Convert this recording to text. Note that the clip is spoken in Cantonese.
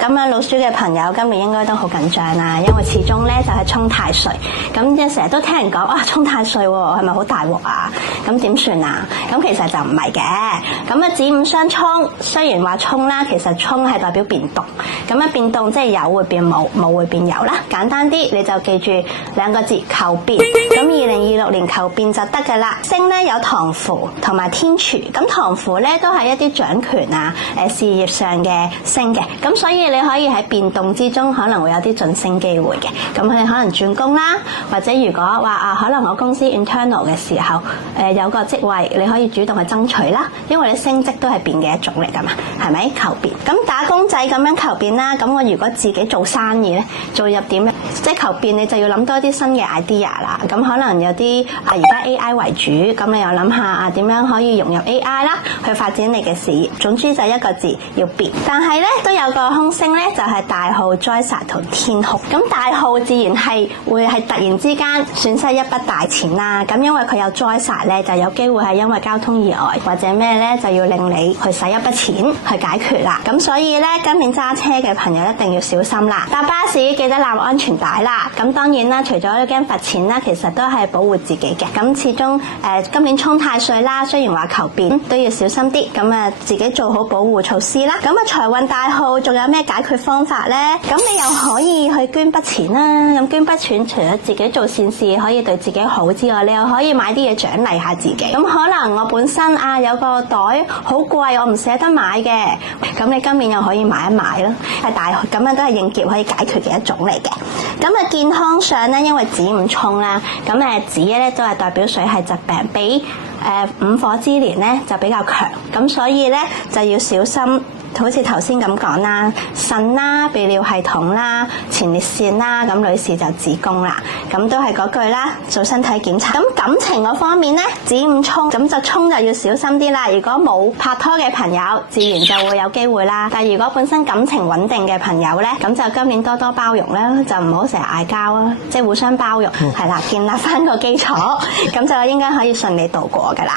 咁啊，老鼠嘅朋友今年應該都好緊張啦，因為始終咧就係沖太歲，咁即係成日都聽人講，哇，沖太歲喎，係咪好大鑊啊？咁點算啊？咁其實就唔係嘅，咁啊子午相沖，雖然話沖啦，其實沖係代表變動，咁啊變動即係有會變冇，冇會變有啦。簡單啲你就記住兩個字求變，咁2026年求變就得噶啦。星咧有唐符同埋天廚，咁唐符咧都係一啲掌權啊、事業上嘅星嘅，咁所以你可以喺變動之中可能會有啲晉升機會嘅，咁佢哋可能轉工啦，或者如果話可能我公司 internal 嘅時候，有個職位你可以主動去爭取啦，因為你升職都係變嘅一種嚟噶嘛，係咪求變？咁打工仔咁樣求變啦，咁我如果自己做生意咧，做入點咧，即係求變，你就要諗多啲新嘅 idea 啦。咁可能有啲而家 AI 為主，咁你又諗下點樣可以融入 AI 啦，去發展你嘅事業。總之就一個字，要變。但係咧都有個空星咧，就係大耗、災煞同天哭。咁大耗自然係會係突然之間損失一筆大錢啦。咁因為佢有災煞咧，就有機會係因為交通意外或者咩咧，就要令你去使一筆錢去解決啦。咁所以咧，今年揸車嘅朋友一定要小心啦。搭巴士記得攬安全帶啦。咁當然啦，除咗驚罰錢啦，其實都係保護自己嘅。咁始終今年沖太歲啦，雖然話求變都要小心啲。咁啊，自己做好保護措施啦。咁啊，財運大耗仲有咩解決方法咧？咁你又可以去捐筆錢啦。咁捐筆錢除咗自己做善事可以對自己好之外，你又可以買啲嘢獎勵下自己。咁可能我本身有個袋好貴，我唔捨得買嘅，咁你今年又可以買一買咯。係大咁樣都係應劫可以解決嘅一種嚟嘅。咁啊，健康上咧，因為子午沖啦，咁子咧都係代表水系疾病，比午火之年咧就比較強，咁所以咧就要小心。好似頭先咁講啦，腎啦、泌尿系統啦、前列腺啦，咁女士就子宮啦，咁都係嗰句啦，做身體檢查。咁感情嗰方面咧，子午沖，咁就沖就要小心啲啦。如果冇拍拖嘅朋友，自然就會有機會啦。但係如果本身感情穩定嘅朋友咧，咁就今年多多包容啦，就唔好成日嗌交啦，即係互相包容，係啦，建立翻個基礎，咁就應該可以順利度過噶啦。